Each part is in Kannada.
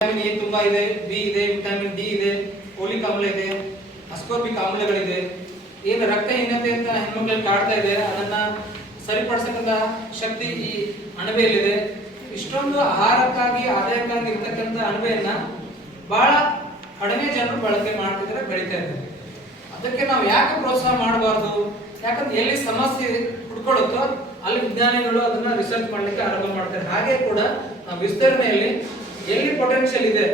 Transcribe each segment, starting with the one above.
ವಿಟಮಿನ್ ಎ ತುಂಬಾ ಇದೆ, ಬಿ ಇದೆ, ವಿಟಮಿನ್ ಡಿ ಇದೆ, ಫೋಲಿಕ್ ಆಮ್ಲ ಇದೆ, ಅಸ್ಕೋರ್ಬಿಕ್ ಆಮ್ಲಗಳಿದೆ. ಏನು ರಕ್ತಹೀನತೆ ಅಂತ ಹೆಣ್ಮಕ್ಳಲ್ಲಿ ಕಾಡ್ತಾ ಇದೆ, ಅದನ್ನ ಸರಿಪಡಿಸತಕ್ಕಂತ ಶಕ್ತಿ ಈ ಅಣಬೆಯಲ್ಲಿದೆ. ಇಷ್ಟೊಂದು ಆಹಾರಕ್ಕಾಗಿ ಆದಾಯಕ್ಕಾಗಿ ಇರ್ತಕ್ಕಂಥ ಅಣಬೆಯನ್ನ ಬಹಳ ಕಡಿಮೆ ಜನರು ಬಳಕೆ ಮಾಡ್ತಿದ್ರೆ ಬೆಳೀತಾ ಇದ್ದಾರೆ. ಅದಕ್ಕೆ ನಾವು ಯಾಕೆ ಪ್ರೋತ್ಸಾಹ ಮಾಡಬಾರ್ದು? ಯಾಕಂದ್ರೆ ಎಲ್ಲಿ ಸಮಸ್ಯೆ ಹುಡ್ಕೊಳ್ಳುತ್ತೋ ಅಲ್ಲಿ ವಿಜ್ಞಾನಿಗಳು ಅದನ್ನ ರಿಸರ್ಚ್ ಮಾಡ್ಲಿಕ್ಕೆ ಆರಂಭ ಮಾಡ್ತಾರೆ. ಹಾಗೆ ಕೂಡ ನಾವು ವಿಸ್ತರಣೆಯಲ್ಲಿ ಎಲ್ಲಿ ಪೊಟೆನ್ಶಿಯಲ್ ಇದೆ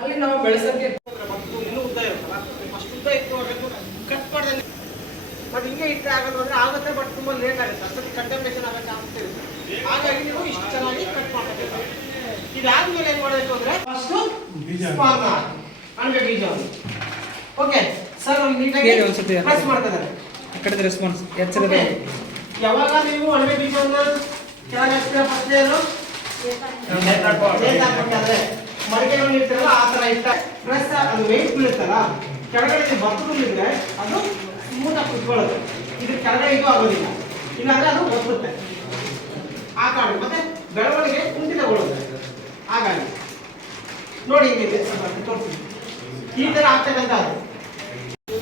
ಅಲ್ಲಿ ನಾವು ಬೆಳೆಸಕ್ಕೆ ಇನ್ನೂ ಉದ್ದ ಇರುತ್ತಲ್ಲ, ಅಷ್ಟು ಉದ್ದ ಇತ್ತು ಕಟ್ ಮಾಡಿದ್ರೆ ಬಟ್ ಹಿಂಗೆ ಇಟ್ಟರೆ ಆಗೋದು ಅಂದ್ರೆ ಆಗುತ್ತೆ, ಬಟ್ ತುಂಬ ಲೇಟ್ ಆಗುತ್ತೆ, ಅಷ್ಟೊತ್ತಿಗೆ ಕಂಟೆಂಪ್ರೇಷನ್ ಆಗೋ ಚಾನ್ಸ್ ಇರುತ್ತೆ. ಹಾಗಾಗಿ ನೀವು ಇಷ್ಟು ಚೆನ್ನಾಗಿ ಕಟ್ ಮಾಡಬೇಕು. ಇದಾದ್ಮೇಲೆ ಏನ್ ಮಾಡಬೇಕು ಅಂದ್ರೆ ಫಸ್ಟು ಅಣಬೆ ಬೀಜವನ್ನು ಓಕೆ ಸರ್ ನೀಟಾಗಿ ಪ್ರೆಸ್ ಮಾಡ್ತಿದ್ದಾರೆ. ರೆಸ್ಪಾನ್ಸ್ ಯಾವಾಗ ನೀವು ಅಣಬೆ ಬೀಜವನ್ನ ಕೆಳಗೆ ಹಾಕ್ತೀರಾ ಫಸ್ಟ್ ಏನು ಮಡಿಕೆಗಳು ಇರ್ತಾರಲ್ಲ ಆ ತರ ಇಟ್ಟ ಪ್ರೆಸ್ ಅದು ವೆಯ್ಟ್ ಬೀಳುತ್ತಲ್ಲ ಕೆಳಗಡೆ ಬರ್ತುಗಳಿದ್ರೆ ಅದು ಸ್ಮೂತ್ ಆಗಿ ಕುತ್ಕೊಳ್ಳೋದು. ಇದು ಕೆಳಗಡೆ ಇದು ಆಗೋದಿಲ್ಲ, ಇಲ್ಲಾಂದ್ರೆ ಅದು ಒತ್ತುತ್ತೆ. ಆ ಕಾರಣ ಮತ್ತೆ ಬೆಳವಣಿಗೆ ಕುಂಠಿತಗೊಳ್ಳುತ್ತೆ. ಹಾಗಾಗಿ ನೋಡಿ ಹಿಂಗಿದೆ ತೋರಿಸಿ ಈ ತರ ಆಗ್ತಕ್ಕಂಥ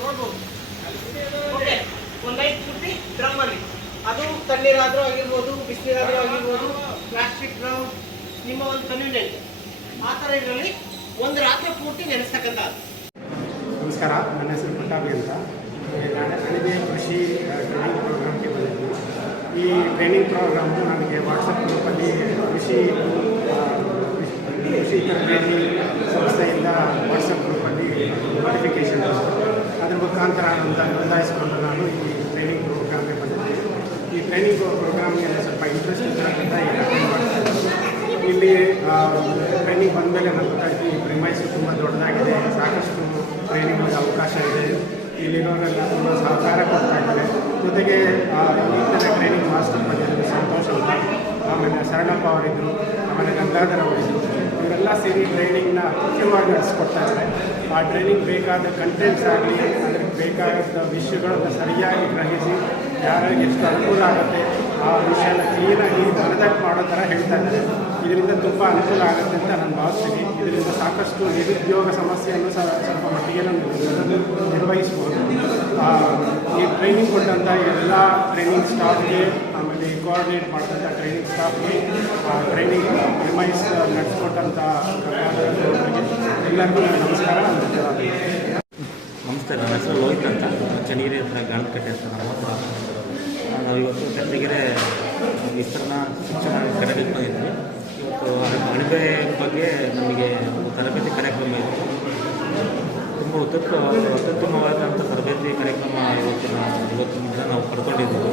ನೋಡ್ಬೋದು. ಓಕೆ, ಒಂದು ಲೈಟ್ ಪೂರ್ತಿ ಡ್ರಮ್ ಅಲ್ಲಿ ಅದು ತಣ್ಣೀರಾದ್ರೂ ಆಗಿರ್ಬೋದು, ಬಿಸಿನೀರಾದ್ರೂ ಆಗಿರ್ಬೋದು, ಪ್ಲಾಸ್ಟಿಕ್ ಡ್ರಮ್ ನಿಮ್ಮ ಒಂದು ಕನ್ವೀನಿಯಂಟ್ ಆ ಥರ ಇದರಲ್ಲಿ ಒಂದು ರಾತ್ರಿ ಪೂರ್ತಿ ನೆನೆಸ್ತಕ್ಕಂಥದ್ದು. ನಮಸ್ಕಾರ, ನನ್ನ ಹೆಸರು ಪಟ್ಟಾಭಿ ಅಂತ. ನಾನು ಅಣಬೆ ಕೃಷಿ ಟ್ರೈನಿಂಗ್ ಪ್ರೋಗ್ರಾಮ್ಗೆ ಬಂದಿದ್ದು. ಈ ಟ್ರೈನಿಂಗ್ ಪ್ರೋಗ್ರಾಮು ನನಗೆ ವಾಟ್ಸಪ್ ಗ್ರೂಪಲ್ಲಿ ಕೃಷಿ ತರಬೇತಿ ಸಂಸ್ಥೆಯಿಂದ ವಾಟ್ಸಪ್ ಗ್ರೂಪಲ್ಲಿ ನೋಟಿಫಿಕೇಶನ್ ಅದ್ರ ಮುಖಾಂತರ ನೋಂದಾಯಿಸಿಕೊಂಡು ನಾನು ಈ ಟ್ರೈನಿಂಗ್ ಪ್ರೋಗ್ರಾಮ್ಗೆ ಬಂದಿದ್ದೆ. ಈ ಟ್ರೈನಿಂಗ್ ಪ್ರೋಗ್ರಾಮ್ಗೆ ಸ್ವಲ್ಪ ಇಂಟ್ರೆಸ್ಟ್ ಇರೋದ್ರಿಂದ ಇಲ್ಲಿ ಟ್ರೈನಿಂಗ್ ಬಂದಮೇಲೆ ನನಗೆ ಗೊತ್ತಾಯಿತು ಈ ಪ್ರಿಮೈಸು ತುಂಬ ದೊಡ್ಡದಾಗಿದೆ, ಸಾಕಷ್ಟು ಟ್ರೈನಿಂಗ್ ಅವಕಾಶ ಇದೆ, ಇಲ್ಲಿರೋರೆಲ್ಲ ತುಂಬ ಸಹಕಾರ ಕೊಡ್ತಾ ಇದ್ದಾರೆ. ಜೊತೆಗೆ ಈ ಟ್ರೈನಿಂಗ್ ಮಾಸ್ಟರ್ ಬಂದಿದ್ದರು ಸಂತೋಷ್ ಅಂತ, ಆಮೇಲೆ ಶರಣಪ್ಪ ಅವರಿದ್ದರು, ಆಮೇಲೆ ಗಂಗಾಧರ್ ಅವರಿದ್ದರು. ಇವರೆಲ್ಲ ಸೇರಿ ಟ್ರೈನಿಂಗ್ನ ಮುಖ್ಯವಾಗಿ ನಡೆಸ್ಕೊಡ್ತಾ ಇದ್ದಾರೆ. ಆ ಟ್ರೈನಿಂಗ್ ಬೇಕಾದ ಕಂಟೆಂಟ್ಸ್ ಆಗಲಿ, ಅದಕ್ಕೆ ಬೇಕಾದ ವಿಷಯಗಳನ್ನು ಸರಿಯಾಗಿ ಗ್ರಹಿಸಿ ಯಾರಿಗೆ ಎಷ್ಟು ಅನುಕೂಲ ಆಗುತ್ತೆ ಆ ವಿಷಯನ ಕ್ಲೀನಾಗಿ ಮನದಟ್ಟು ಮಾಡೋ ಥರ ಹೇಳ್ತಾ ಇದ್ದಾರೆ. ಇದರಿಂದ ತುಂಬ ಅನುಕೂಲ ಆಗುತ್ತೆ ಅಂತ ನಾನು ಭಾವಿಸ್ತೀನಿ. ಇದರಿಂದ ಸಾಕಷ್ಟು ನಿರುದ್ಯೋಗ ಸಮಸ್ಯೆಯನ್ನು ಸ್ವಲ್ಪ ಮಟ್ಟಿಗೆ ನಿರ್ವಹಿಸ್ಬೋದು. ಈ ಟ್ರೈನಿಂಗ್ ಕೊಟ್ಟಂಥ ಎಲ್ಲ ಟ್ರೈನಿಂಗ್ ಸ್ಟಾಫ್ಗೆ, ಆಮೇಲೆ ಕೋಆರ್ಡಿನೇಟ್ ಮಾಡಿದಂಥ ಟ್ರೈನಿಂಗ್ ಸ್ಟಾಫ್ಗೆ, ಟ್ರೈನಿಂಗ್ ಪ್ರಿಮೈಸ್ ನಡೆಸ್ಕೊಟ್ಟಂಥ ಎಲ್ಲರಿಗೂ ನಮಸ್ಕಾರ. ನಮಸ್ತೆ, ನನ್ನ ಹೆಸರು ಲೋಹಿತ್ ಅಂತ, ಚನ್ನಗಿರಿ ಹತ್ರ ಗಾಣಕಟ್ಟೆ ಅಂತ ನಮ್ಮ ಹತ್ರ. ನಾವಿವತ್ತು ಕತ್ತಗಿರೆ ವಿಸ್ತರಣಾ ಶಿಕ್ಷಣ ಕಾರ್ಯಕ್ರಮ ಬಂದಿದ್ವಿ. ಇವತ್ತು ಅಣಬೆ ಬಗ್ಗೆ ನಮಗೆ ಒಂದು ತರಬೇತಿ ಕಾರ್ಯಕ್ರಮ ಇತ್ತು. ತುಂಬ ಅತ್ಯುತ್ತಮವಾದಂಥ ತರಬೇತಿ ಕಾರ್ಯಕ್ರಮ ಇವತ್ತಿನಿಂದ ನಾವು ಪಡ್ಕೊಂಡಿದ್ದೀವಿ.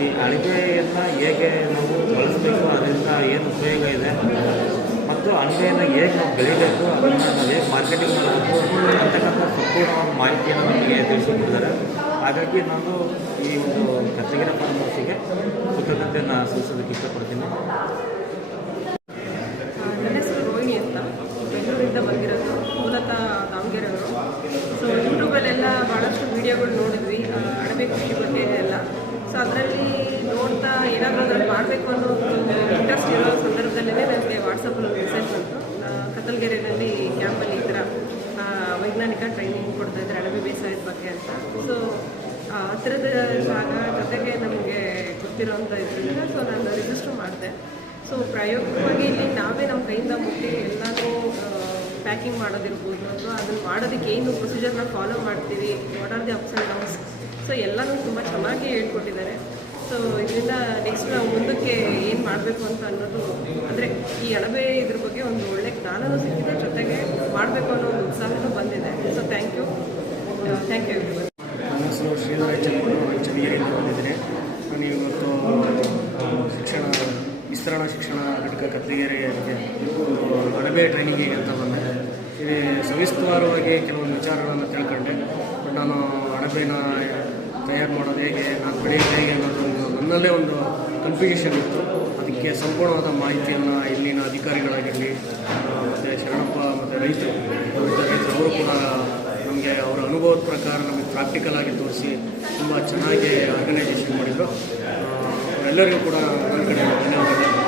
ಈ ಅಣಬೆಯನ್ನು ಹೇಗೆ ನಾವು ಬಳಸಬೇಕು, ಅದರಿಂದ ಏನು ಉಪಯೋಗ ಇದೆ, ಮತ್ತು ಅಣಬೆಯನ್ನು ಹೇಗೆ ನಾವು ಬೆಳಿಬೇಕು, ಅದನ್ನು ನಾವು ಹೇಗೆ ಮಾರ್ಕೆಟಿಂಗ್ ಮಾಡಬೇಕು ಅಂತಕ್ಕಂಥ ಸಂಪೂರ್ಣವಾದ ಮಾಹಿತಿಯನ್ನು ನಮಗೆ ತಿಳಿಸಿಕೊಟ್ಟಿದ್ದಾರೆ. ಹಾಗಾಗಿ ನಾನು ಈ ಒಂದು ಕತ್ತಗಿರೆ ಫಾರ್ಮ್ ಹೌಸಿಗೆ ಕೃತಜ್ಞತೆಯನ್ನು ಸಲ್ಲಿಸೋದಕ್ಕೆ ಇಷ್ಟಪಡ್ತೀನಿ. ನನ್ನ ಹೆಸರು ರೋಹಿಣಿ ಅಂತ, ಬೆಂಗಳೂರಿಂದ ಬಂದಿರೋದು, ಮೂಲತಃ ದಾವಣಗೆರೆಯವರು. ಸೊ ಯೂಟ್ಯೂಬಲ್ಲೆಲ್ಲ ಭಾಳಷ್ಟು ವೀಡಿಯೋಗಳು ನೋಡಿದ್ವಿ ಅಣಬೆ ಕೃಷಿ ಬಗ್ಗೆ ಎಲ್ಲ. ಸೊ ಅದರಲ್ಲಿ ನೋಡ್ತಾ ಏನಾದರೂ ಅದನ್ನು ಮಾಡಬೇಕು ಅನ್ನೋ ಒಂದು ಇಂಟ್ರೆಸ್ಟ್ ಇರೋ ಸಂದರ್ಭದಲ್ಲೇ ನನಗೆ ವಾಟ್ಸಪ್ಪಲ್ಲಿ ಮೆಸೇಜ್ ಬಂತು. ಕತ್ತಲಗೆರೆಯಲ್ಲಿ ಕ್ಯಾಂಪಲ್ಲಿ ಈ ಥರ ವೈಜ್ಞಾನಿಕ ಟ್ರೈನಿಂಗ್ ಕೊಡ್ತಾಯಿದ್ದಾರೆ ಅಣಬೆ ಬೇಸಾಯದ ಬಗ್ಗೆ ಅಂತ. ಸೊ ಹತ್ತಿರದ ಜಾಗ ಜೊತೆಗೆ ನಮಗೆ ಗೊತ್ತಿರೋಂಥ ಇದರಿಂದ ಸೊ ನಾನು ರಿಜಿಸ್ಟರ್ ಮಾಡಿದೆ. ಸೊ ಪ್ರಾಯೋಗಿಕವಾಗಿ ಇಲ್ಲಿ ನಾವೇ ನಮ್ಮ ಕೈಯಿಂದ ಮುಟ್ಟಿ ಎಲ್ಲನೂ ಪ್ಯಾಕಿಂಗ್ ಮಾಡೋದಿರ್ಬೋದು, ಅಥವಾ ಅದನ್ನು ಮಾಡೋದಕ್ಕೆ ಏನು ಪ್ರೊಸೀಜರ್ನ ಫಾಲೋ ಮಾಡ್ತೀವಿ, what are the ups and downs, so ಎಲ್ಲನೂ ತುಂಬ ಚೆನ್ನಾಗಿ ಹೇಳ್ಕೊಟ್ಟಿದ್ದಾರೆ. ಸೊ ಇದರಿಂದ ನೆಕ್ಸ್ಟ್ ನಾವು ಮುಂದಕ್ಕೆ ಏನು ಮಾಡಬೇಕು ಅಂತ ಅನ್ನೋದು, ಅಂದರೆ ಈ ಅಣಬೆ ಇದ್ರ ಬಗ್ಗೆ ಒಂದು ಒಳ್ಳೆ ಜ್ಞಾನವೂ ಸಿಕ್ಕಿದೆ, ಜೊತೆಗೆ ಮಾಡಬೇಕು ಅನ್ನೋ ಒಂದು ಉತ್ಸಾಹನೂ ಬಂದಿದೆ. So thank you everyone. ನನ್ನ ಹೆಸರು ಶ್ರೀಧರ ಚನ್ನಗಿರಿಯಿಂದ ಬಂದಿದ್ದೀನಿ. ನಾನು ಇವತ್ತು ವಿಸ್ತರಣಾ ಶಿಕ್ಷಣ ಘಟಕ ಕತ್ತಲಗೆರೆಗೆ ಅಣಬೆ ಟ್ರೈನಿಂಗಿಗೆ ಅಂತ ಬಂದೆ. ಇಲ್ಲಿ ಸವಿಸ್ತಾರವಾಗಿ ಕೆಲವೊಂದು ವಿಚಾರಗಳನ್ನು ತಿಳ್ಕೊಂಡೆ. ಬಟ್ ನಾನು ಅಣಬೆನ ತಯಾರು ಮಾಡೋದು ಹೇಗೆ, ನಾನು ಬೆಳೆಯೋದು ಹೇಗೆ ಅನ್ನೋದು ನನ್ನಲ್ಲೇ ಒಂದು ಕನ್ಫ್ಯೂಷನ್ ಇತ್ತು. ಅದಕ್ಕೆ ಸಂಪೂರ್ಣವಾದ ಮಾಹಿತಿಯನ್ನು ಇಲ್ಲಿನ ಅಧಿಕಾರಿಗಳಾಗಿರಲಿ, ಮತ್ತು ಶರಣಪ್ಪ ಮತ್ತು ರೈತರು ಅವರು ಕೂಡ ನಮಗೆ ಅವರ ಅನುಭವದ ಪ್ರಕಾರ ನಮಗೆ ಪ್ರಾಕ್ಟಿಕಲ್ ಆಗಿ ತೋರಿಸಿ ತುಂಬ ಚೆನ್ನಾಗಿ ಆರ್ಗನೈಸೇಷನ್ ಮಾಡಿದರು. ಅವರೆಲ್ಲರಿಗೂ ಕೂಡ ನನ್ನ ಕಡೆ ಧನ್ಯವಾದಗಳು.